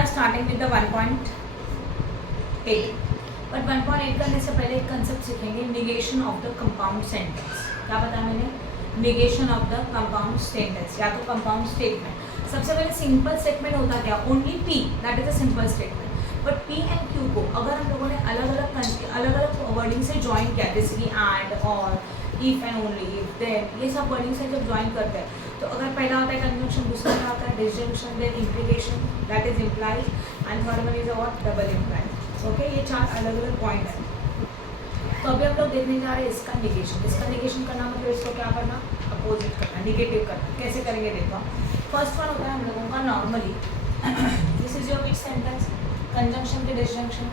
Are starting with the 1.8, but 1.8 करने से पहले एक कंसेप्ट सीखेंगे, negation of the compound sentence. क्या बताया मैंने? Negation of the compound sentence या तो कंपाउंड स्टेटमेंट। सबसे पहले सिंपल स्टेटमेंट होता क्या? Only P, that is a simple statement. But P and Q को अगर हम लोगों ने अलग अलग वर्डिंग से ज्वाइन किया, जैसे कि एंड, और, if and only, if, then, ये सब वर्डिंग से जब ज्वाइन करते हैं तो अगर पहला होता है कंजंक्शन, दूसरा क्या होता है disjunction, then implication, that is implies, and third one is what? Double implies. Okay, ये चार अलग अलग पॉइंट है। तो अभी हम लोग देखने जा रहे हैं इसका निगेशन। इसका निगेशन करना मतलब इसको क्या करना? अपोजिट करना, निगेटिव करना। कैसे करेंगे देखो। फर्स्ट वन होता है हम लोगों का normally, this is your which sentence? Conjunction के डिसजंक्शन?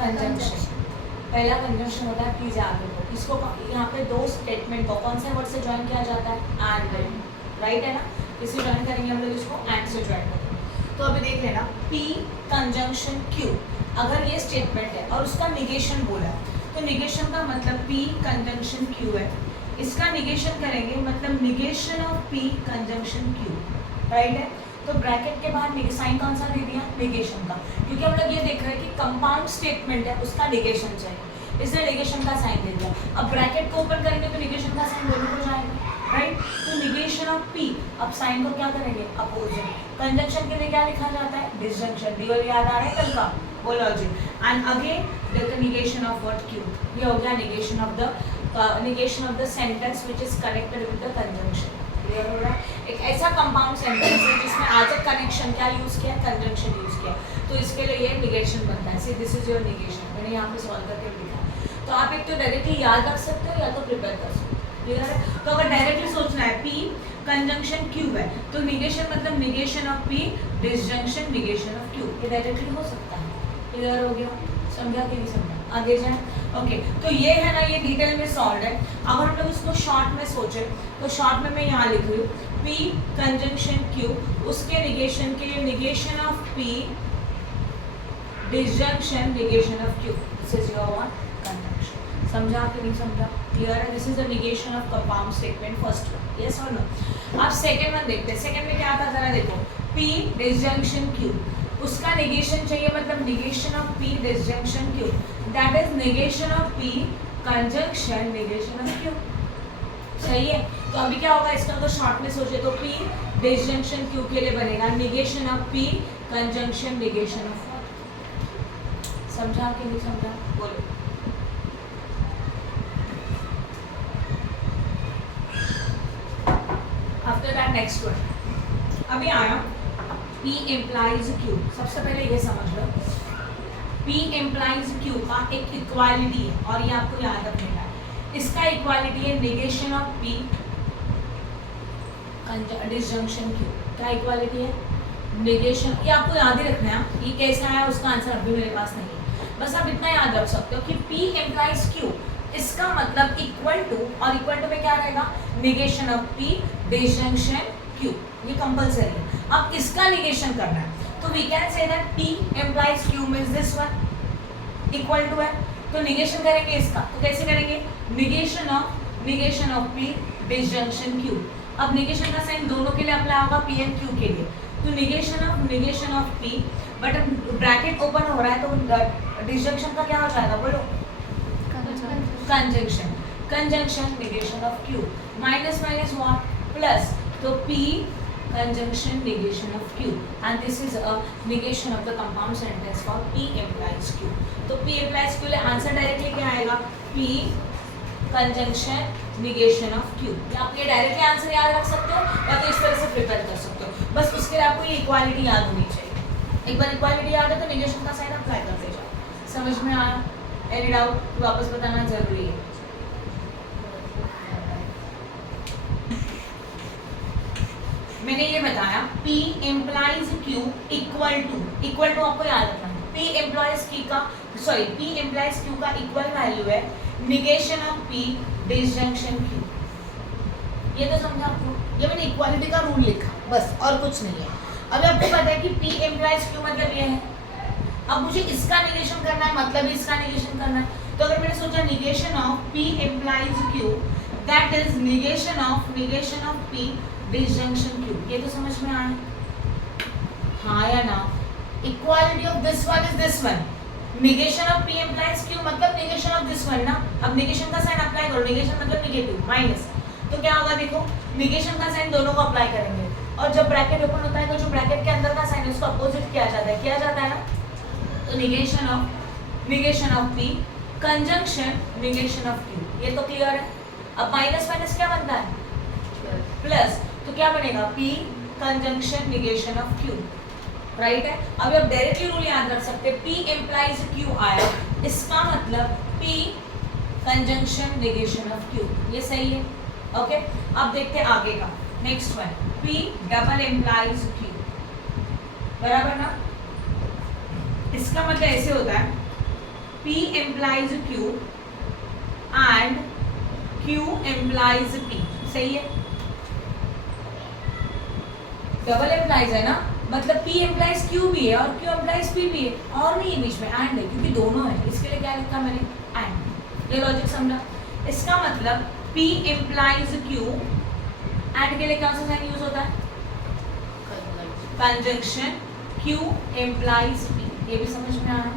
कंजंक्शन। पहला कंजंक्शन होता है प्लीज आगे को, इसको यहाँ पे दो स्टेटमेंट को कौन से वर्ड से ज्वाइन किया जाता है? एंड, राइट है ना? इससे ज्वाइन करेंगे हम लोग इसको, एंड से ज्वाइन करेंगे। तो अभी देख लेना, पी कंजंक्शन क्यू, अगर ये स्टेटमेंट है और उसका निगेशन बोला है तो निगेशन का मतलब पी कंजंक्शन क्यू है। इसका निगेशन करेंगे मतलब negation of P conjunction Q, right है? तो ब्रैकेट के बाहर साइन कौन सा दे दिया? निगेशन का, क्योंकि हम लोग ये देख रहे हैं कि कंपाउंड स्टेटमेंट है उसका निगेशन चाहिए, इसलिए निगेशन का साइन दे दिया। अब ब्रैकेट को ओपन करेंगे तो निगेशन का साइन दोनों को जाएगा, राइट? तो निगेशन ऑफ पी, अब साइन को क्या करेंगे? अपोजिट। कंजंक्शन के लिए क्या लिखा जाता है? डिसजंक्शन। डीओल याद आ रहा है कल का? वो logic. And again the negation of what? Q. ये हो गया negation of the sentence which is connected with the conjunction. Clear हो रहा है? एक ऐसा कंपाउंड सेंटेंस है जिसमें आज कनेक्शन क्या यूज किया? कंजंक्शन यूज किया, तो इसके लिए ये निगेशन बनता है। See this is your negation. मैंने यहाँ पे सॉल्व करके लिखा। तो आप एक तो डायरेक्टली याद रख सकते हो या तो प्रिपेयर कर सकते हो। क्लियर है? तो अगर डायरेक्टली सोचना है पी कंजंक्शन क्यू है तो निगेशन मतलब negation of P disjunction negation of Q, ये डायरेक्टली हो सकता है। क्लियर हो गया? समझा कि नहीं समझा? आगे जाए। ओके, तो ये है ना, ये डिटेल में सॉल्व है। अगर हम लोग इसको शॉर्ट में सोचे तो शॉर्ट में मैं यहाँ लिख रही हूँ पी कंजंक्शन क्यू, उसके निगेशन के लिए negation of P disjunction negation of Q, this is your one conjunction. समझा कि नहीं समझा? क्लियर है? This is the negation of compound statement first one, yes और नो? अब सेकंड वन देखते हैं। सेकंड में क्या था जरा देखो, पी डिसजंक्शन क्यू, उसका निगेशन चाहिए मतलब negation of P disjunction Q, that is negation of P conjunction negation of Q. सही है? तो अभी क्या होगा इसका, तो शॉर्ट में सोचे तो पी डिसजंक्शन क्यू के लिए बनेगा negation of P conjunction negation of. समझा कि नहीं समझा? बोलो। आफ्टर दैट नेक्स्ट वन अभी आया P implies Q। सबसे पहले ये समझ लो, P implies Q का एक इक्वालिटी है और ये आपको याद रखना है। इसका इक्वालिटी है negation of P disjunction Q। क्या इक्वालिटी है? निगेशन। ये आपको याद ही रखना है। ये कैसा है उसका आंसर अभी मेरे पास नहीं है, बस आप इतना याद रख सकते हो कि P implies Q, इसका मतलब इक्वल टू, और इक्वल टू में क्या रहेगा? Negation of P disjunction Q। ये कंपल्सरी है। अब इसका निगेशन करना है तो we can say that P implies Q means this one equal to है, तो निगेशन करेंगे इसका। तो कैसे करेंगे? Negation of P disjunction Q। अब निगेशन का साइन दोनों के लिए अप्लाई होगा, P एंड Q के लिए। तो negation of P, but bracket open हो रहा है तो डिसजंक्शन का क्या हो जाएगा? बोलो। Conjunction negation of Q, minus minus what? Plus, तो P conjunction negation of Q, and this is a negation of the compound sentence for P implies Q। तो P implies Q ले आंसर डायरेक्टली क्या आएगा? P conjunction negation of Q। या आप ये directly answer याद रख सकते हो या तो इस तरह से प्रिपेयर कर सकते हो, बस उसके लिए आपको ये इक्वालिटी याद होनी चाहिए। एक बार इक्वालिटी याद है तो निगेशन का साइन अप्लाई करते जाओ। समझ में आया? एनी डाउट तो वापस बताना जरूरी है। मैंने ये बताया P implies Q equal to आपको याद रखना है। P implies Q का इक्वल वैल्यू है negation of P disjunction Q। ये तो समझा आपको? ये मैंने इक्वालिटी का रूल लिखा बस, और कुछ नहीं है। अभी आपको पता है कि P implies Q मतलब ये है। अब मुझे इसका निगेशन करना है, मतलब इसका निगेशन करना है। तो अगर मैंने सोचा negation of P implies Q, that is negation of P disjunction Q। ये तो समझ में आया? हाँ या ना? Equality of this one is this one, negation of p implies q मतलब निगेशन ऑफ दिस वन ना। अब निगेशन का साइन अप्लाई करो, निगेशन मतलब निगेटिव माइनस, तो क्या होगा देखो, निगेशन का साइन दोनों को अप्लाई करेंगे, और जब ब्रैकेट ओपन होता है तो जो ब्रैकेट के अंदर का साइन है उसको अपोजिट किया जाता है ना। तो negation of p conjunction negation of q, ये तो क्लियर है। अब माइनस माइनस क्या बनता है? प्लस, तो क्या बनेगा? p conjunction negation of q, right है। अभी आप डायरेक्टली रूल याद रख सकते हैं, p implies q आया, इसका मतलब p conjunction negation of q, ये सही है। ओके, अब देखते हैं आगे का next one, p double implies q, बराबर ना। इसका मतलब ऐसे होता है, p implies q and q implies p, सही है। डबल implies है ना, मतलब p implies q भी है और q implies p भी है, और नहीं है बीच में, and है क्योंकि दोनों है, इसके लिए क्या लिखा मैंने? and। ये लॉजिक समझा? इसका मतलब p implies q, and के लिए कौन सा साइन यूज होता है? कंजंक्शन q implies p, ये भी समझ में आया।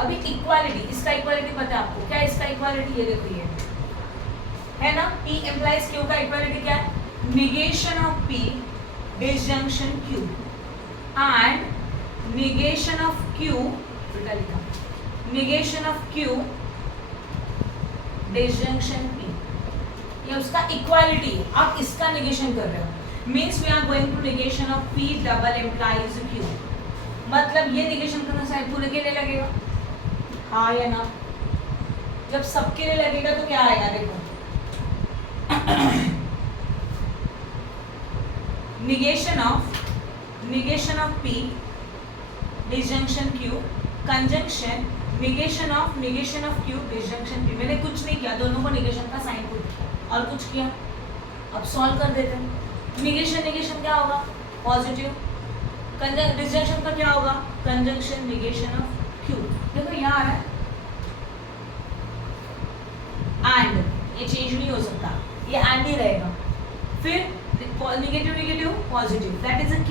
अभी इक्वालिटी, इसका इक्वालिटी पता है आपको? क्या इसका इक्वालिटी? ये देखो, ये है ना, p implies q का इक्वालिटी क्या है? Negation of p disjunction q and negation of q, उल्टा लिखा, negation of q disjunction p, ये उसका इक्वालिटी है। आप इसका निगेशन कर रहे हो, means we are going to negation of p double implies q, मतलब ये निगेशन करना शायद पूरे के लिए लगेगा, हाँ या ना? जब सबके लिए लगेगा तो क्या आएगा देखो, negation of p disjunction q conjunction negation of q disjunction p। मैंने कुछ नहीं किया, दोनों को निगेशन का साइन पुट किया और कुछ किया। अब सॉल्व कर देते हैं। निगेशन क्या होगा? पॉजिटिव। डिसजंक्शन का क्या होगा? Conjunction negation of q। देखो यहाँ आ रहा है एंड, ये चेंज नहीं हो सकता, ये एंड ही रहेगा। फिर negative positive, that is a q,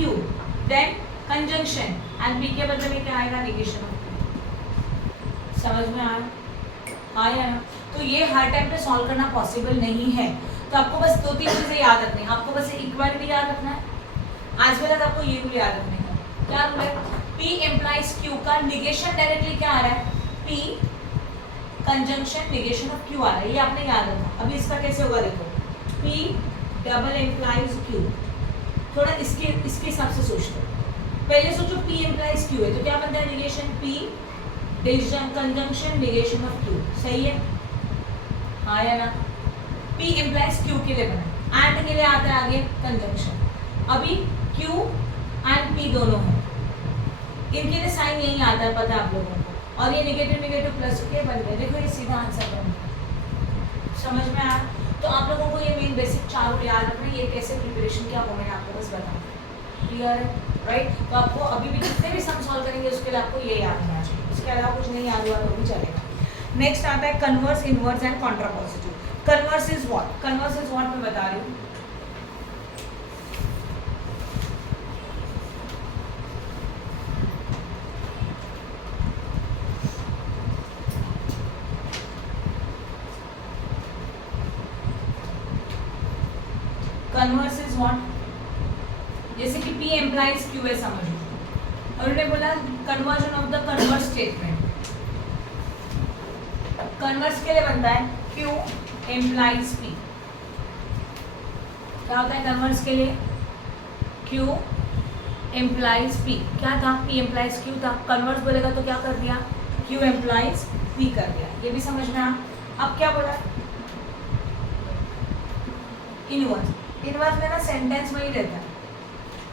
then conjunction and p के बदले में क्या आएगा? Negation of q। समझ में आया? हाँ या ना? तो ये हर टाइम पे सॉल्व करना पॉसिबल नहीं है, तो आपको बस 2-3 चीजें याद रखनी है। आपको बस इक्वालिटी याद रखना है, आज के बाद आपको ये रूल याद रखने का। क्या रूल है? p implies q का निगेशन डायरेक्टली क्या आ रहा है? p conjunction negation of q आ रहा है, ये आपने याद रखना। अभी इसका कैसे होगा देखो, p डबल implies q, थोड़ा इसके हिसाब से सोचो। पहले सोचो p implies q है तो क्या बनता है? Negation p conjunction negation of q, सही है? हाँ या ना? p implies q के लिए बना, एंड के लिए आता है आगे कंजंक्शन। अभी q एंड p दोनों हैं, इनके लिए साइन यही आता है, पता है आप लोगों को, और ये निगेटिव प्लस के बन गए। देखो ये सीधा आंसर बन गया। समझ में आया? तो आप लोगों को ये मेन बेसिक 4 रूल याद रखना है, ये कैसे प्रिपरेशन किया वो मैंने आपको बस बताया। क्लियर है? राइट? तो आपको अभी भी जितने भी सम सॉल्व करेंगे उसके लिए आपको ये याद होना चाहिए, इसके अलावा कुछ नहीं याद हुआ तो भी चलेगा। नेक्स्ट आता है converse, inverse and contrapositive. Converse is what? Converse is what मैं बता रही हूँ। Converse is what? जैसे कि p implies q है, समझो, और उन्होंने बोला conversion of the converse statement. Converse के लिए बनता है q implies p। क्या होता है कन्वर्स के लिए? q implies p। क्या था? p implies q था। कन्वर्स बोलेगा तो क्या कर दिया? q implies p कर दिया। ये भी समझ में आया? अब क्या बोला? इनवर्स। इनवर्स में ना सेंटेंस में ही रहता है,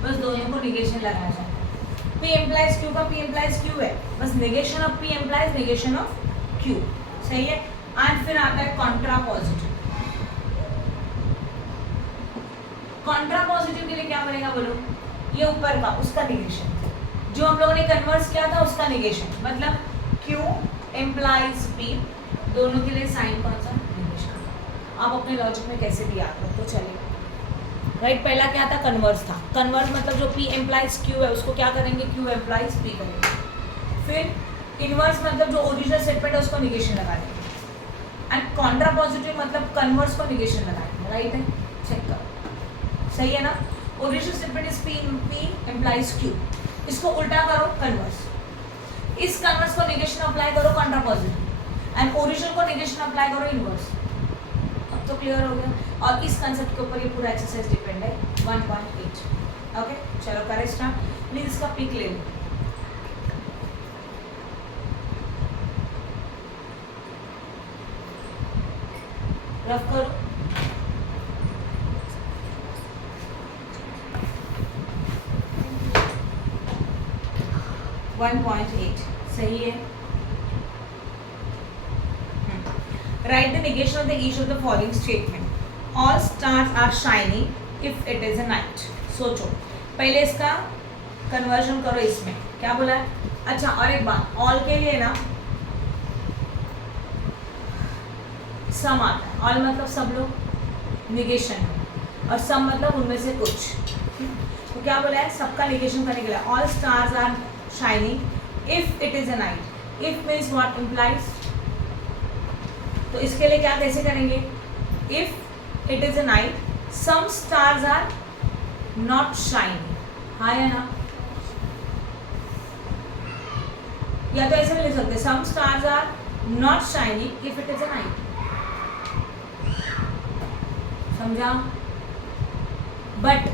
बस दोनों को निगेशन लगाया जाता है। p implies q का p implies q है, बस negation of p implies negation of q, सही है? एंड फिर आता है कॉन्ट्रापोजिटिव। कॉन्ट्रापोजिटिव के लिए क्या बनेगा बोलो? ये ऊपर का उसका निगेशन, जो हम लोगों ने कन्वर्स किया था उसका निगेशन, मतलब q implies p, दोनों के लिए साइन कौन सा? निगेशन। आप अपने लॉजिक में कैसे भी याद रखो, चलेगा। राइट पहला क्या था, कन्वर्स था। कन्वर्स मतलब जो P एम्प्लाइज Q है उसको क्या करेंगे, Q एम्प्लाइज P करेंगे। फिर इनवर्स मतलब जो ओरिजिनल स्टेटमेंट है उसको निगेशन लगा देंगे। एंड कॉन्ट्रा पॉजिटिव मतलब कन्वर्स को निगेशन लगाएंगे। राइट है, चेक करो, सही है ना। Original statement is P implies Q, इसको उल्टा करो कन्वर्स, इस कन्वर्स को निगेशन अप्लाई करो कॉन्ट्रा पॉजिटिव, एंड ओरिजिनल को निगेशन अप्लाई करो इनवर्स। अब तो क्लियर हो गया। और इस कंसेप्ट के ऊपर ये पूरा एक्सरसाइज डिपेंड है 1.8। ओके चलो करें स्टार्ट। प्लीज इसका पिक ले लो। रफ करो। वन 1.8 सही है। Write the negation of the each of the following statement. All stars are shining if it is a night. सोचो, पहले इसका कन्वर्जन करो। इसमें क्या बोला है? अच्छा और एक बात, ऑल के लिए ना सम आता है। ऑल मतलब सब लोग, निगेशन है, और सम मतलब उनमें से कुछ। तो क्या बोला है, सबका निगेशन करने के लिए all stars are shining if it is a night. If means what, implies. तो इसके लिए क्या कैसे करेंगे, if it is a night some stars are not shining. हाँ या ना, या तो ऐसे भी लिख सकते some stars are not shining if it is a night. समझा? बट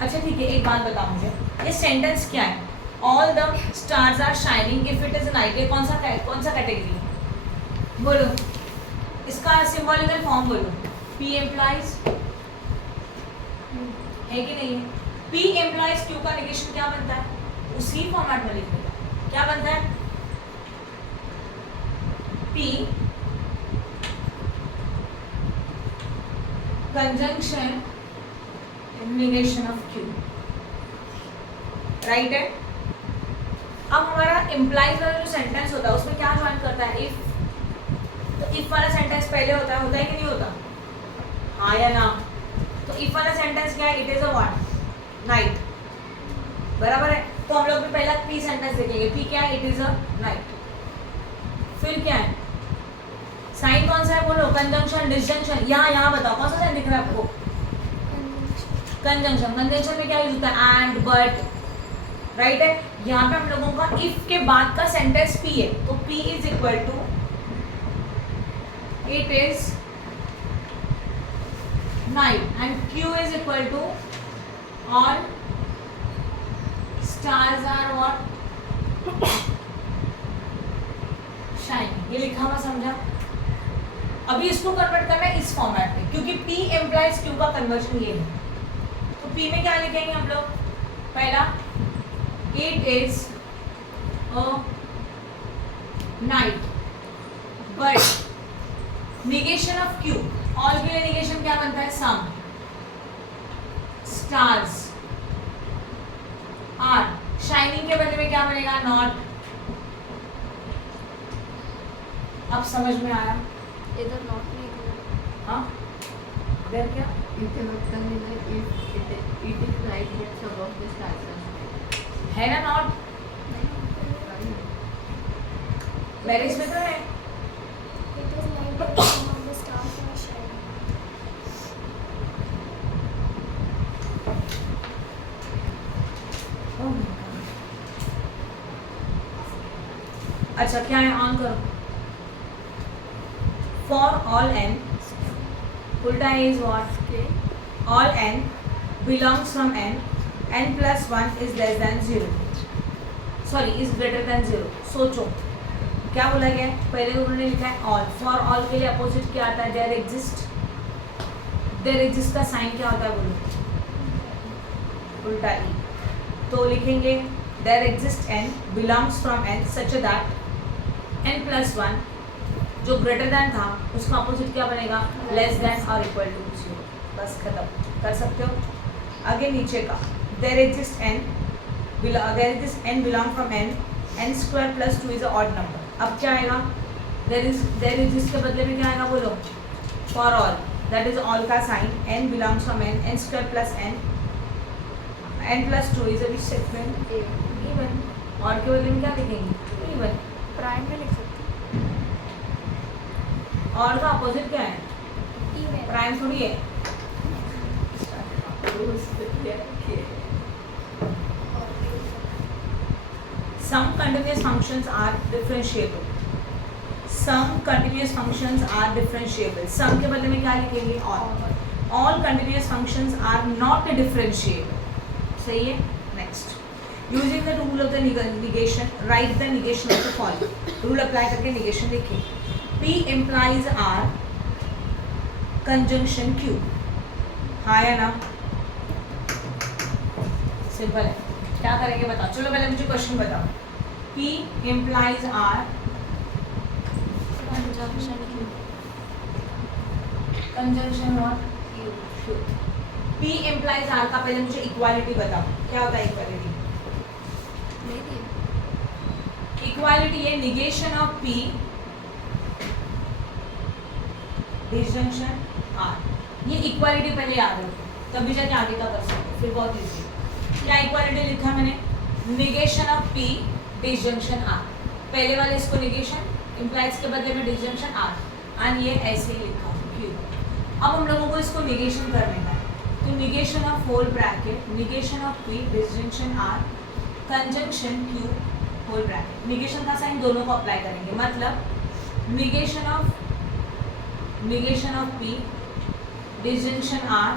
अच्छा ठीक है, एक बात बताओ मुझे, ये सेंटेंस क्या है, all the stars are shining if it is a night, ये कौन सा कैटेगरी है? बोलो, इसका सिंबॉलिकल फॉर्म बोलो। P एम्प्लाइज है कि नहीं है? P एम्प्लाइज Q का निगेशन क्या बनता है, उसी फॉर्मेट में लिखने का। क्या बनता है, P conjunction negation of Q। Right है। अब हमारा इम्प्लाइज वाला जो सेंटेंस होता है उसमें क्या ज्वाइन करता है, इफ। तो इफ वाला सेंटेंस पहले होता है कि नहीं होता? हाँ या ना? तो इफ वाला सेंटेंस क्या है, it is a what, night. बराबर है। तो हम लोग भी पहला पी सेंटेंस देखेंगे। पी क्या है, इट इज अ नाइट। फिर क्या है, साइन कौन सा है बोलो, कंजंक्शन डिसजंक्शन। यहाँ बताओ कौन सा साइन दिख रहा है आपको, कंजंक्शन। कंजंक्शन में क्या यूज होता है, एंड, बट। राइट है। यहाँ पे हम लोगों का इफ के बाद का सेंटेंस पी है, तो P is equal to it is night and Q is equal to all stars are what, shining। ये लिखा हुआ समझा? अभी इसको कन्वर्ट करना है इस फॉर्मेट में, क्योंकि P एम्प्लाइज Q का कन्वर्जन ये है। तो P में क्या लिखेंगे हम लोग, पहला it is a night but negation of Q, all के लिए निगेशन क्या बनता है, सम स्टार्स आर शाइनिंग के बदले में क्या बनेगा, नॉट। अब समझ में आया? इधर नॉट नहीं है। हाँ इधर क्या, इधर मतलब if it is night but सब ऑफ द स्टार्स है ना नॉट? मेरे इसमें तो है। It is night but some of the stars are shining. Oh my God. अच्छा क्या है, ऑन करो। फॉर ऑल एन, उल्टा is what, all n belongs from n, n plus 1 is less than 0, sorry is greater than 0। सोचो क्या बोला गया है, पहले उन्होंने लिखा है ऑल। फॉर ऑल के लिए अपोजिट क्या आता है, देयर एग्जिस्ट। देयर एग्जिस्ट का साइन क्या होता है बोलो, उल्टा ई। तो लिखेंगे there exist n belongs from n such that n plus 1 जो ग्रेटर देन था उसका अपोजिट क्या बनेगा, लेस देन और इक्वल टू 0। बस खत्म, कर सकते हो। आगे नीचे का there exist n belong from n, n square plus 2 is a odd number. अब क्या आएगा, देयर एग्जिस्ट के बदले में क्या आएगा बोलो, for all. That is all का sign, n belongs from n, n square plus n plus 2 is a which segment? Even. और के बदले में क्या लिखेंगे? इवन। प्राइम में लिख सकते और का अपोजिट क्या है? हैं इवन। प्राइम थोड़ी है। Some continuous functions are differentiable. Some continuous functions are differentiable. Some के बदले में क्या लिखेंगे? All. All continuous functions are not differentiable. सही है? Next. Using the rule of the negation, write the negation of the following. Rule apply करके negation लिखें. P implies R conjunction Q. हाँ या ना? सिंपल है. क्या करेंगे बताओ. चलो पहले मुझे क्वेश्चन बताओ. P implies R conjunction Q। conjunction what? Q. P implies R का पहले मुझे इक्वालिटी बताओ. क्या होता है इक्वालिटी? इक्वालिटी है negation of P disjunction R. ये इक्वालिटी पहले याद रखो, तभी जाके आगे का कर सकते हो. फिर बहुत इजी. क्या इक्वालिटी लिखा मैंने? Negation of P disjunction R. पहले वाले इसको निगेशन, इम्प्लाइज के बदले में डिसजंक्शन R, एंड ये ऐसे ही लिखा Q. अब हम लोगों को इसको निगेशन करने का है, तो negation of whole bracket negation of P disjunction R conjunction Q whole bracket. Negation का साइन दोनों को अप्लाई करेंगे, मतलब negation of P disjunction R.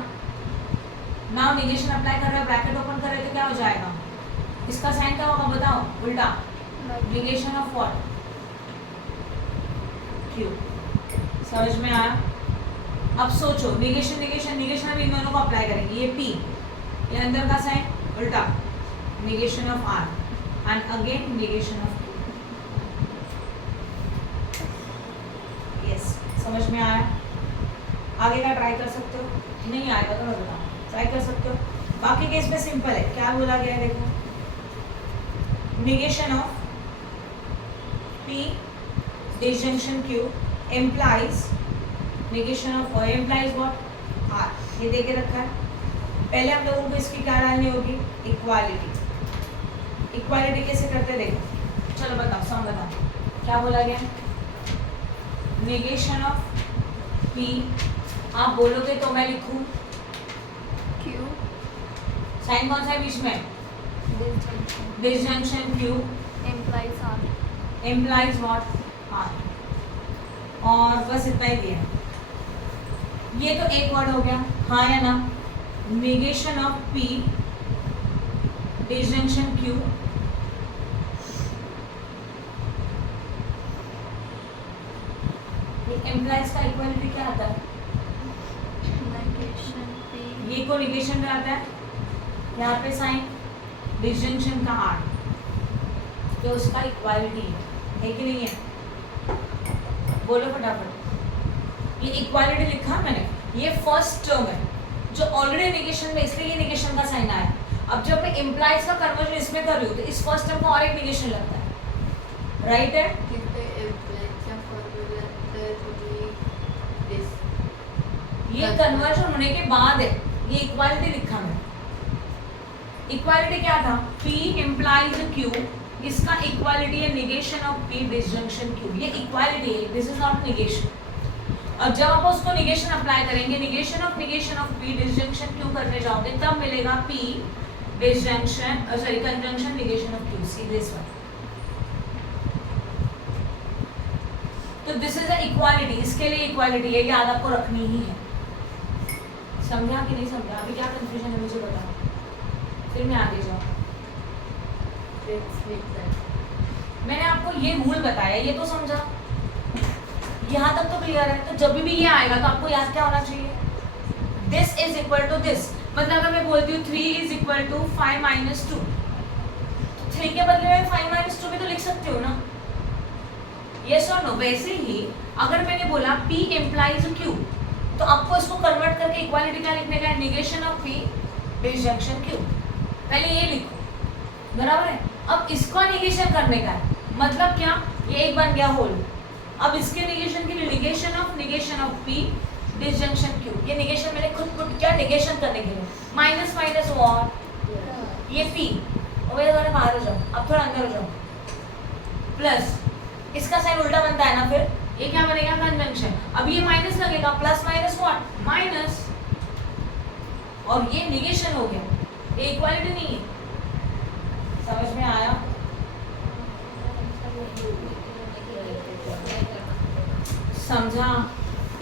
Now negation apply कर रहे हैं, ब्रैकेट ओपन कर रहे हैं, तो क्या हो जाएगा? इसका साइन क्या होगा बताओ? उल्टा. Negation of what? Q. समझ में आया? अब सोचो, निगेशन निगेशन निगेशन अब इन दोनों को अप्लाई करेंगे. ये P, ये अंदर का साइन उल्टा, negation of R and again negation of Q. Yes, समझ में आया? आगे का ट्राई कर सकते हो. नहीं आएगा तो मैं बताऊँ, ट्राई कर सकते हो. बाकी केस में सिंपल है. क्या बोला गया है देखो, negation of P disjunction Q implies negation of implies what? R. ये दे के रखा है. पहले हम लोगों को इसकी क्या डालनी होगी? इक्वालिटी. इक्वालिटी कैसे करते देखो. चलो बताओ, सम बताओ. क्या बोला गया? Negation of P. आप बोलोगे तो मैं लिखूं Q साइन कौन सा है बीच में? Disjunction Q implies R। implies what? R. और बस इतना ही दिया. ये तो एक वर्ड हो गया, हाँ या ना? Negation of P disjunction Q implies का इक्वालिटी क्या आता है? negation P ये को निगेशन में आता है, यहाँ पे साइन डिसजंक्शन का R, तो उसका इक्वालिटी है कि नहीं है? बोलो फटाफट. ये इक्वालिटी लिखा मैंने, ये फर्स्ट टर्म है जो ऑलरेडी निगेशन में, इसलिए ये निगेशन का साइन आया. अब जब मैं इम्प्लाइज का कन्वर्जन इसमें कर रही हूँ तो इस फर्स्ट टर्म को और एक निगेशन लगता है. राइट है? कितने implies फॉर्मूला this ये कन्वर्जन होने के बाद है. ये इक्वालिटी लिखा मैंने. इक्वालिटी क्या था? P implies Q. इसका इक्वालिटी है negation of P disjunction Q. ये इक्वालिटी है, दिस इज नॉट निगेशन. और जब आप उसको निगेशन अप्लाई करेंगे, negation of P disjunction Q करने जाओगे, तब मिलेगा P disjunction sorry conjunction negation of Q. See this one. तो दिस इज अ इक्वालिटी. इसके लिए इक्वालिटी है, याद आपको रखनी ही है. समझा कि नहीं समझा? अभी क्या कंफ्यूजन है मुझे बताओ, फिर मैं आगे जाऊँ. मैंने आपको ये रूल बताया, ये तो समझा, यहाँ तक तो क्लियर है. तो जब भी ये आएगा तो आपको याद क्या होना चाहिए? This is equal to this. मतलब अगर मैं बोलती हूँ 3 इज इक्वल टू 5 माइनस 2, तो 3 के बदले में 5 माइनस 2 भी तो लिख सकते हो ना. यस और नो? वैसे ही अगर मैंने बोला P implies Q, तो आपको इसको कन्वर्ट करके इक्वालिटी क्या लिखने का है? Negation of P disjunction Q. पहले ये लिखो, बराबर है. अब इसका निगेशन करने का है, मतलब क्या? ये एक बन गया होल. अब इसके निगेशन के लिए negation of P disjunction Q, ये निगेशन मैंने खुद पुट किया निगेशन करने के लिए, माइनस माइनस व्हाट, ये पी, और भैया थोड़ा बाहर हो जाओ, अब थोड़ा अंदर हो जाओ, प्लस इसका साइन उल्टा बनता है ना, फिर ये क्या बनेगा कंजंक्शन, अब ये माइनस लगेगा, प्लस माइनस व्हाट माइनस, और ये निगेशन हो गया, ये इक्वालिटी नहीं है, समझ में आया? समझा?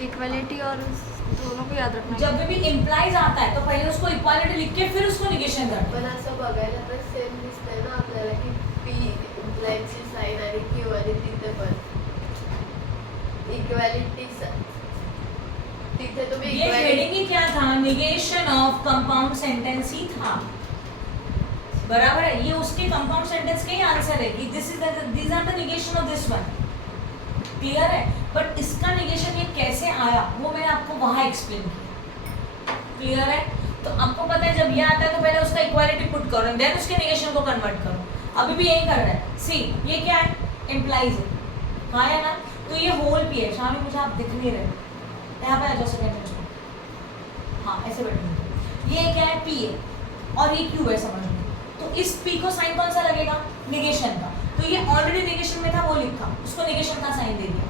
इक्वलिटी और दोनों को याद रखना है। जब भी इम्प्लाइज आता है तो पहले उसको इक्वालिटी लिख के फिर उसको निगेशन करना पण असं बघायला तर सेम दिसतंय ना आपल्याला की पी इम्प्लायची साइन आणि क्यू आणि तिथे पण इक्वालिटी तिथे तुम्ही ये हेडिंग ही क्या था, निगेशन ऑफ कंपाउंड सेंटेंस ही था, बराबर है, ये उसके कंपाउंड सेंटेंस के ही आंसर है कि this is these are the negation of this one, clear है? बट इसका निगेशन ये कैसे आया वो मैंने आपको वहां एक्सप्लेन किया, क्लियर है? तो आपको पता है जब ये आता है तो पहले उसका इक्वालिटी पुट करो देन उसके निगेशन को कन्वर्ट करो, अभी भी यही कर रहा है। सी ये क्या है, इम्प्लाइज है, हाँ है ना? तो ये होल पी है, शामी मुझे आप दिख नहीं रहे, यहाँ पे आ जाओ सेकंड में, हाँ ऐसे बैठे, ये क्या है पी है और ये क्यू है, समझ में? तो इस पी को साइन कौन सा लगेगा, निगेशन का, तो ये ऑलरेडी निगेशन में था वो लिखा, उसको निगेशन का साइन दे दिया,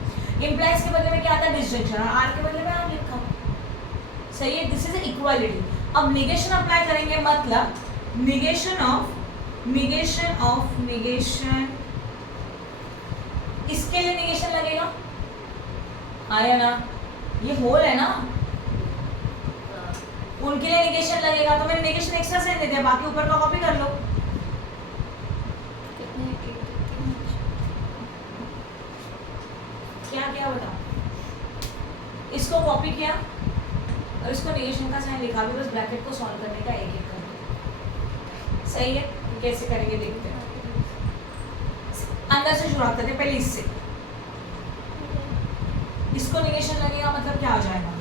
इम्प्लाइज के बदले में क्या आता है डिसजंक्शन, और आर के बदले में आर लिखा, सही है? This is equality. अब निगेशन अप्लाई करेंगे, मतलब निगेशन इसके लिए निगेशन लगेगा, आया ना? ये होल है ना, उनके लिए निगेशन लगेगा, तो मैंने निगेशन एक्स्ट्रा साइन दे दिया, बाकी ऊपर का कॉपी कर लो। क्या क्या बता, इसको कॉपी किया और इसको निगेशन का साइन लिखा, भी बस ब्रैकेट को सॉल्व करने का एक एक करके, सही है? कैसे करेंगे देखते हैं, अंदर से शुरुआत करते हैं, पहले इससे, इसको निगेशन लगेगा, मतलब क्या हो जाएगा,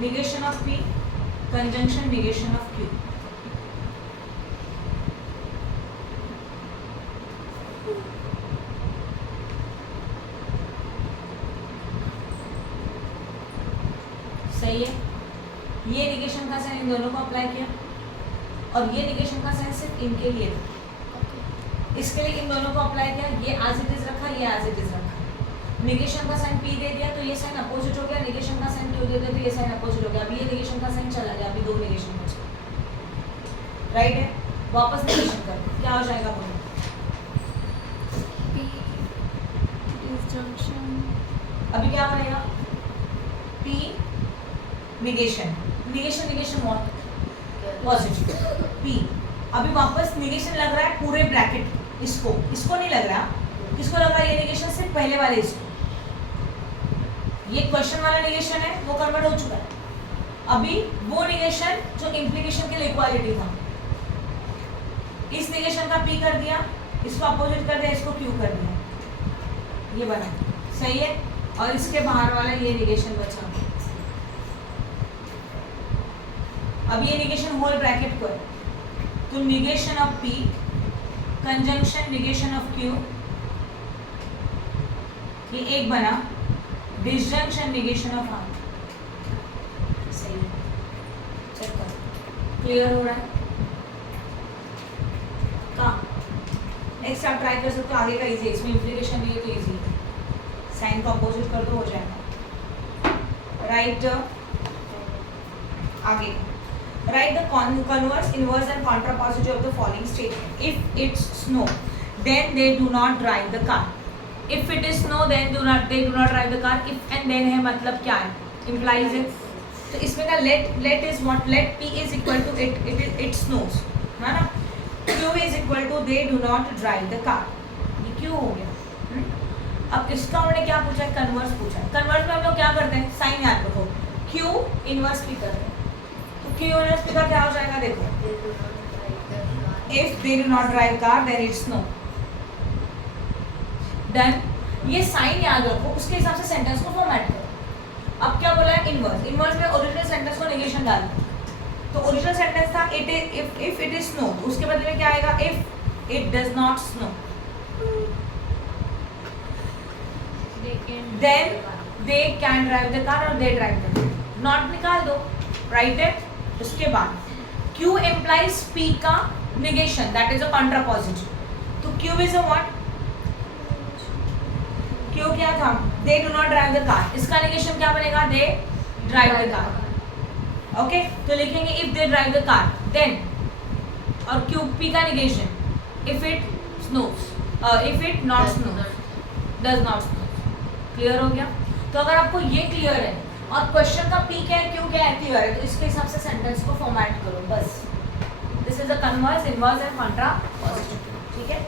negation of P conjunction negation of Q, सही है? ये निगेशन का साइन इन दोनों को अप्लाई किया और ये निगेशन का साइन सिर्फ इनके लिए था, इसके लिए इन दोनों को अप्लाई किया, ये एज इट इज रखा, ये एज इट इज रखा, निगेशन का साइन पी दे दिया तो ये साइन अपोजिट हो गया, निगेशन का साइन क्यू दे दिया तो ये साइन अपोजिट हो गया, अभी ये निगेशन का साइन चला गया, अभी दो निगेशन बचे, राइट है? वापस निगेशन कर, क्या हो जाएगा बोलो, अभी क्या बनेगा, P negation negation what positive, P, अभी वापस निगेशन लग रहा है पूरे ब्रैकेट, इसको नहीं लग रहा, किसको लग रहा है, ये निगेशन सिर्फ पहले वाले इसको, ये क्वेश्चन वाला निगेशन है वो कन्वर्ट हो चुका है, अभी वो निगेशन जो इम्प्लीकेशन के लिए इक्वालिटी था, इस निगेशन का पी कर दिया, इसको अपोजिट कर दिया, इसको क्यू कर दिया, ये बना, सही है? और इसके बाहर वाला ये निगेशन बचा, अब ये निगेशन होल ब्रैकेट को है, तो negation of P conjunction negation of Q, ये एक बना, डिसजंक्शन निगेशन ऑफ आर, सही है? चेक करो, क्लियर हो रहा है? कहाँ नेक्स्ट आप ट्राई कर सकते हो, आगे का इजी है, इसमें इम्प्लीकेशन नहीं है तो इजी है, साइन को अपोजिट कर दो हो जाएगा, राइट? आगे write the converse, inverse and contrapositive of the following statement. If it's snow, then they do not drive the car. If it is snow, then they do not drive the car. If and then है मतलब क्या है? Implies है. तो इसमें का let is what? Let P is equal to it snows, है ना? Q is equal to they do not drive the car. ये क्यों हो गया? अब इसका हमने क्या पूछा है? कन्वर्स पूछा है। कन्वर्स में हम लोग क्या करते हैं? साइन याद रखो, Q इनवर्स भी करते हैं। तो Q इनवर्स भी का क्या हो जाएगा देखो, if they do not drive car then it's no. Then ये साइन याद रखो, उसके हिसाब से सेंटेंस को फॉर्मेट करो। अब क्या बोला है? इनवर्स। इनवर्स में ओरिजिनल सेंटेंस को नेगेशन डाल, तो ओरिजिनल सेंटेंस था it if it is snow, तो उसके बदले में क्या आएगा? If it does not snow then they can drive the car और they drive the car. Not निकाल दो, राइट है। उसके बाद Q implies P का negation, that is a contraposition. तो Q is a what? Q क्या था? They do not drive the car. इसका negation क्या बनेगा? They drive the car. Okay? तो लिखेंगे if they drive the car, then और Q P का negation if it snows, if it not snows, does not snow. Clear हो गया? तो अगर आपको ये क्लियर है और क्वेश्चन का P क्या है, Q क्या है, क्लियर है, तो इसके हिसाब से सेंटेंस को फॉर्मेट करो बस। This is a converse, inverse and contrapositive, ठीक है।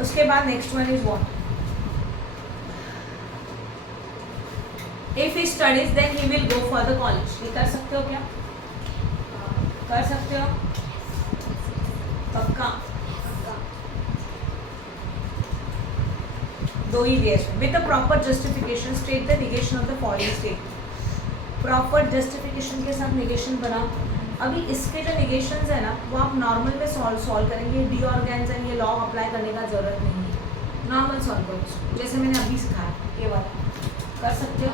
उसके बाद next one is what? If he studies then he will go for the college. ये कर सकते हो क्या? कर सकते हो पक्का? दो ही दिए इसमें। With the proper justification state the negation of the following statement. Proper justification के साथ निगेशन बनाओ। अभी इसके जो निगेशंस है ना वो आप नॉर्मल में सॉल्व करेंगे, डी ऑर्गेन्स ये लॉ अप्लाई करने का जरूरत नहीं है, नॉर्मल सॉल्व करो जैसे मैंने अभी सिखाया ये वाला। कर सकते हो?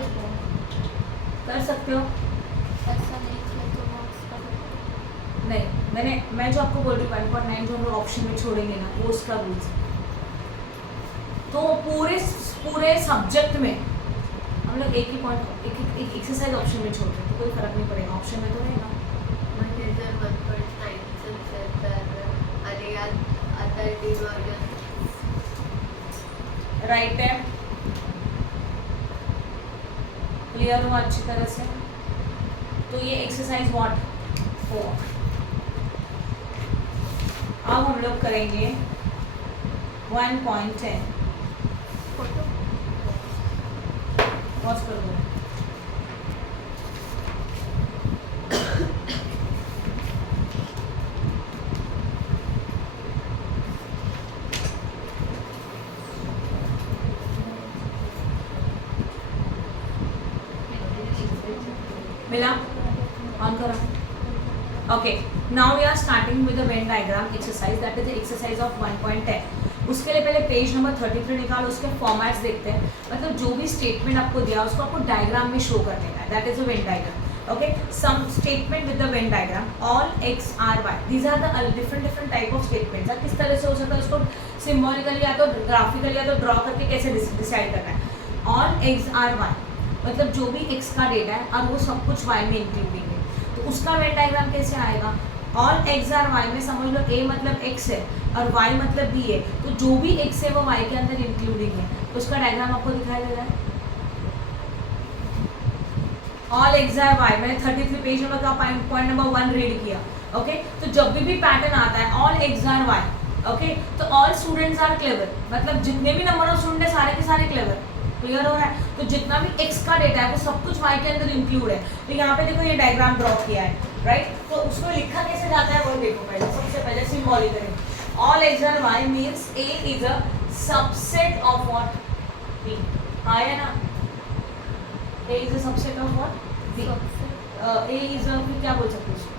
कर सकते हो? ऐसा नहीं किया तो marks का भी- नहीं, मैं जो आपको बोल रही हूँ 1.9 जो हम लोग ऑप्शन में छोड़ेंगे ना वो उसका रूल्स है। तो पूरे सब्जेक्ट में हम लोग एक ही पॉइंट एक एक्सरसाइज ऑप्शन में छोड़ रहे हैं, तो कोई फर्क नहीं पड़ेगा, ऑप्शन में तो रहेगा। म्हणजे जर 1.9 असेल तर आणि आता डी ऑर्गन राइट है, क्लियर हुआ अच्छी तरह से? तो ये एक्सरसाइज व्हाट 4। अब हम लोग करेंगे 1.10। पॉज कर दो। मिला? ऑन करो। Okay, now we are starting with the venn diagram exercise, that is exercise of 1.10। उसके लिए पहले पेज नंबर 33 निकालो, उसके फॉर्मेट्स देखते हैं। मतलब जो भी स्टेटमेंट आपको दिया उसको आपको डायग्राम में शो कर देना है, that is a venn diagram. Okay, some statement with the venn diagram, all x are y, these are the different type of statements. किस तरह से हो सकता है उसको सिम्बॉलिकली या तो ग्राफिकली या तो ड्रॉ करके कैसे डिसाइड करना है। ऑल एक्स आर वाई मतलब जो भी x का डेटा है और वो सब कुछ y में इंक्लूडिंग है, तो उसका वेन डायग्राम कैसे आएगा? ऑल एक्स आर वाई में समझ लो a मतलब x है और y मतलब b है, तो जो भी x है वो y के अंदर इंक्लूडिंग है, तो उसका डायग्राम आपको दिखाई दे रहा है। ऑल एक्स आर वाई मैंने 33 पेज नंबर का पॉइंट नंबर 1 रीड किया। ओके, तो जब भी पैटर्न आता है all x are y, okay, तो ऑल स्टूडेंट्स आर क्लेवर, मतलब जितने भी नंबर ऑफ स्टूडेंट है सारे के सारे क्लेवर। क्लियर हो रहा है? तो जितना भी x का डेटा है वो सब कुछ y के अंदर इंक्लूड है। तो यहाँ पे देखो ये डायग्राम ड्रॉ किया है, राइट? तो उसको लिखा कैसे जाता है वो देखो। पहले सबसे पहले सिंबॉलिक करें। ऑल x और y means a is a subset of what? b। आया ना? a is a subset of what? b। a is a क्या बोल सकते हैं उसको?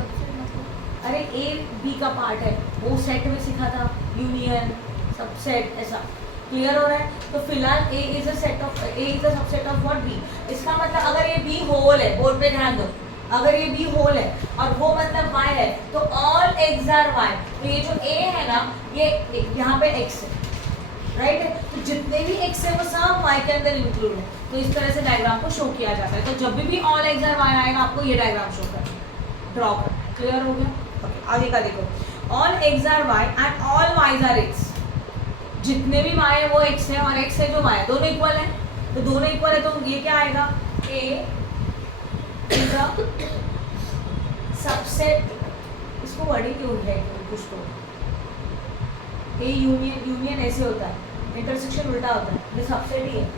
सबसे मतलब अरे a b का पार्ट है, वो सेट में सीखा था, यूनियन सबसेट ऐसा। क्लियर हो रहा है? तो फिलहाल a is a subset of what? b। इसका मतलब अगर ये b होल है, बोर्ड पे ध्यान दो, अगर ये b होल है और वो मतलब y है, तो ऑल x आर y, तो ये जो a है ना ये यहाँ पे x है, राइट है? तो जितने भी x है वो सब y के अंदर इंक्लूड है। तो इस तरह से डायग्राम को शो किया जाता है। तो जब भी ऑल x आर y आएगा आपको ये डायग्राम शो करना है, ड्रॉ करना है। क्लियर हो गया? ओके, आगे का देखो। All x are y and all y's are x, जितने भी y है वो x है और x है जो y है, दोनों इक्वल है। तो दोनों इक्वल है तो ये क्या आएगा? a इज अ सबसेट, इसको वर्डिंग क्यों है कुछ तो, a यूनियन ऐसे होता है, इंटरसेक्शन उल्टा होता है, ये सबसेट ही है।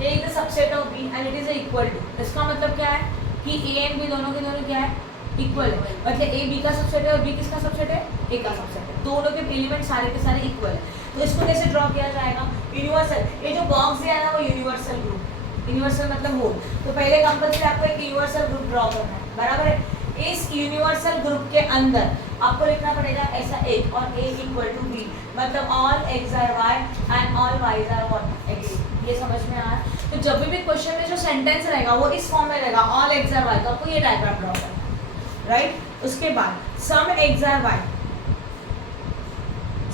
a is the subset of b and it is equal to, इसका मतलब क्या है कि a एंड b दोनों के दोनों क्या है? इक्वल है। मतलब a b का सबसेट है और b किसका सबसेट है? a का सबसेट है। दोनों के एलिमेंट सारे के सारे इक्वल है। तो इसको कैसे ड्रॉ किया जाएगा? यूनिवर्सल, ये जो बॉक्स दिया है ना वो यूनिवर्सल ग्रुप, यूनिवर्सल मतलब होल। तो पहले कंपल्सरी आपको एक यूनिवर्सल ग्रुप ड्रॉ करना है, बराबर है? इस यूनिवर्सल ग्रुप के अंदर आपको लिखना पड़ेगा ऐसा एक और a इक्वल टू b, मतलब all x are y and all y are what? x। ये समझ में आ रहा है? तो जब भी क्वेश्चन में जो सेंटेंस रहेगा वो इस फॉर्म में रहेगा, ऑल एक्स आर वाई, तो आपको ये डायग्राम ड्रॉ करना है, राइट। उसके बाद some x are Y,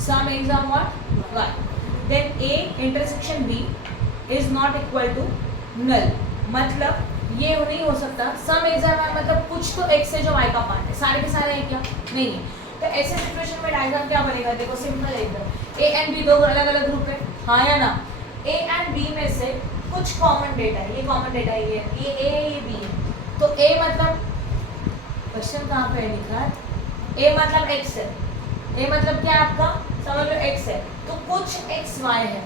some x are what Y, then A intersection B is not equal to null, मतलब ये नहीं हो सकता सम एक्स आर वाई मतलब कुछ तो एक्स है जो वाई का पार्ट है, सारे के सारे हैं क्या, नहीं है। तो ऐसे सिचुएशन में डायग्राम क्या बनेगा, देखो सिंपल है एकदम, ए एंड बी दो अलग अलग ग्रुप है, हाँ या ना, ए एंड बी में से कुछ कॉमन डेटा है, ये कॉमन डेटा है, ये ए है ये बी है, तो ए मतलब क्वेश्चन कहाँ पे है लिखा है, ए मतलब एक्स है, ए मतलब क्या है आपका, समझ लो एक्स है, तो कुछ एक्स वाई है,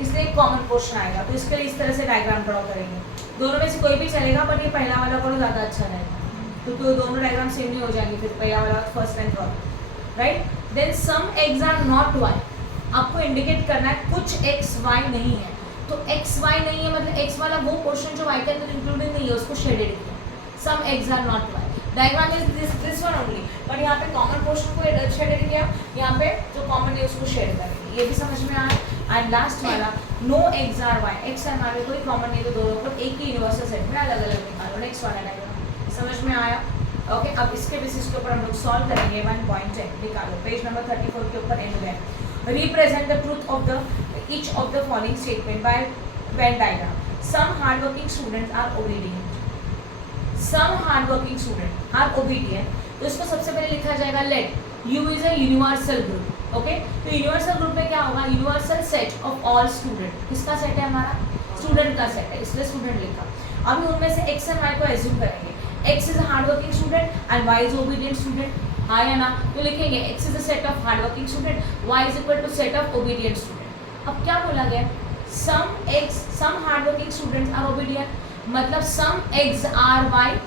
इसलिए एक कॉमन पोर्शन आएगा। तो इसके लिए इस तरह से डायग्राम ड्रॉ करेंगे, दोनों में से कोई भी चलेगा, बट ये पहला वाला करो ज़्यादा अच्छा रहेगा, क्योंकि वो दोनों डायग्राम सेम नहीं हो जाएंगे, फिर पहला वाला first and third, right. Then some x are not y, आपको इंडिकेट करना है कुछ एक्स वाई नहीं है, तो एक्स वाई नहीं है मतलब एक्स वाला वो पोर्शन जो वाई के अंदर इंक्लूडेड नहीं है उसको शेडेड किया, some x are not Y, diagram is this one only, but यहाँ पे कॉमन पोर्शन को शेडेड किया, यहाँ पे जो कॉमन है उसको शेड करेंगे, ये भी समझ में आया। एंड लास्ट वाला no x are y, x and y में कोई कॉमन नहीं, तो दोनों को एक ही यूनिवर्सल सेट में अलग अलग निकालो, नेक्स्ट वाला डायग्राम समझ में आया। ओके अब इसके बेसिस के ऊपर हम लोग सॉल्व करेंगे 1.10 निकालो, पेज नंबर 34 के ऊपर एंड में represent the truth of the each of the following statement by Venn diagram. Some hardworking students are obedient. Some hardworking students are obedient. तो इसको सबसे पहले लिखा जाएगा let U is a universal group. Okay तो universal group में क्या होगा, universal set of all student, किसका सेट है हमारा, स्टूडेंट का सेट है, इसलिए स्टूडेंट लिखा। अभी उनमें से एक्स एंड वाई को एज्यूम करेंगे, x is a hard working student and y is obedient student, हाँ या ना, तो लिखेंगे x is a set of hard working student, y is equal to set of obedient student. अब क्या बोला गया, some hard working students are obedient, मतलब सम एक्स आर वाई,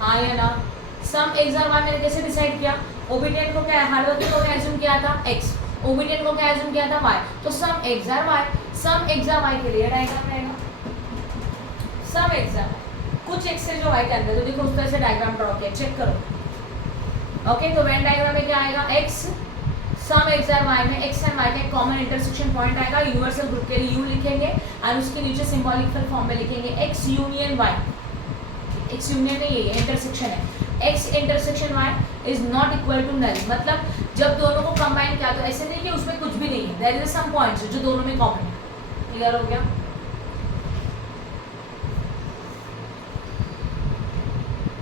हाँ या ना, सम एक्स आर वाई मैंने कैसे डिसाइड किया, ओबीडियंट को क्या, हार्ड वर्किंग को क्या एज्यूम किया था एक्स, ओबीडियंट को क्या एज्यूम किया था वाई, तो सम x are Y, some x are Y के लिए डायग्राम रहेगा सम एक्स आर वाई, कुछ एक्स है जो वाई के अंदर, तो देखो उस तरह से डायग्राम ड्रॉ किया, चेक करो। ओके तो वेन डायग्राम में क्या आएगा, x some x are Y में एक्स एंड वाई का एक कॉमन इंटरसेक्शन पॉइंट आएगा, यूनिवर्सल ग्रुप के लिए यू लिखेंगे और उसके नीचे सिंबॉलिक फॉर्म में लिखेंगे x union y, x union नहीं है इंटरसेक्शन है, x intersection y is not equal to null, मतलब जब दोनों को कंबाइन किया तो ऐसे नहीं कि उसमें कुछ भी नहीं है, देयर इज सम पॉइंट्स जो दोनों में कॉमन है, क्लियर हो गया।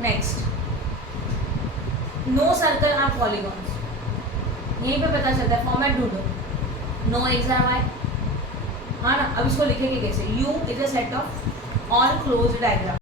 Next no circle are polygons, यहीं पे पता चलता है, फॉर्मेट ढूंढो, नो एक्स आर वाई, हाँ ना। अब इसको लिखेंगे कैसे, you is a set of all closed diagram,